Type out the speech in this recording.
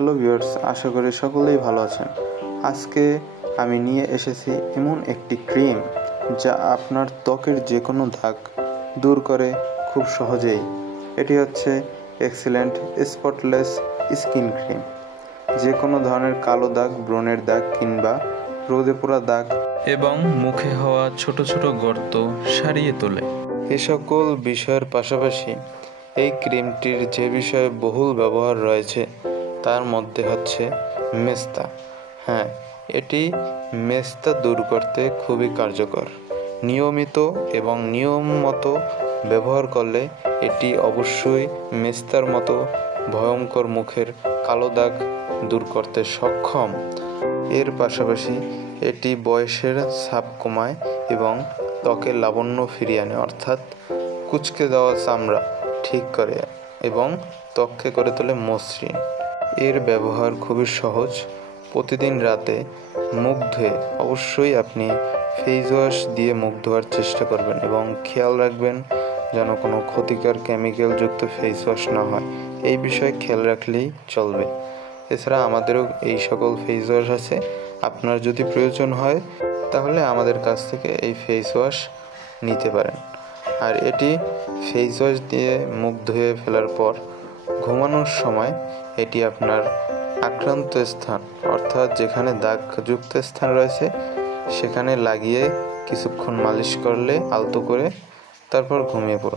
Hello viewers, আশা করি সকলেই ভালো আছেন। আজকে আমি নিয়ে এসেছি এমন একটি ক্রিম যা আপনার ত্বকের যে কোনো দাগ দূর করে খুব সহজেই। এটি হচ্ছে এক্সিলেন্ট স্পটলেস স্কিন ক্রিম। যে কোনো ধরনের কালো দাগ, ব্রণের দাগ কিংবা রোদে পোড়া দাগ এবং মুখে হওয়া ছোট ছোট গর্ত সারিয়ে তোলে। এ সকল বিষয়ের পাশাপাশি এই ক্রিমটির যে বিষয়ে বহুল ব্যবহার রয়েছে তার মধ্যে হচ্ছে মেস্তা। হ্যাঁ, এটি মেস্তা দূর করতে খুবই কার্যকর। নিয়মিত এবং নিয়ম মতো ব্যবহার করলে এটি অবশ্যই মেস্তার মতো ভয়ঙ্কর মুখের কালো দাগ দূর করতে সক্ষম। এর পাশাপাশি এটি বয়সের ছাপ কমায় এবং ত্বকের লাবণ্য ফিরিয়ে আনে, অর্থাৎ কুঁচকে যাওয়া চামড়া ঠিক করে এবং ত্বককে করে তোলে মসৃণ। এর ব্যবহার খুবই সহজ। প্রতিদিন রাতে মুখ ধুয়ে অবশ্যই আপনি ফেস ওয়াশ দিয়ে মুখ ধোয়ার চেষ্টা করবেন এবং খেয়াল রাখবেন যেন কোনো ক্ষতিকর কেমিক্যালযুক্ত ফেস ওয়াশ না হয়। এই বিষয়ে খেয়াল রাখলেই চলবে। এছাড়া আমাদেরও এই সকল ফেস ওয়াশ আছে। আপনার যদি প্রয়োজন হয় তাহলে আমাদের কাছ থেকে এই ফেস ওয়াশ নিতে পারেন। আর এটি ফেস ওয়াশ দিয়ে মুখ ধুয়ে ফেলার পর ঘুমানোর সময় এটি আপনার আক্রান্ত স্থান, অর্থাৎ যেখানে দাগযুক্ত স্থান রয়েছে সেখানে লাগিয়ে কিছুক্ষণ মালিশ করলে আলতো করে তারপর ঘুমিয়ে পড়ুন।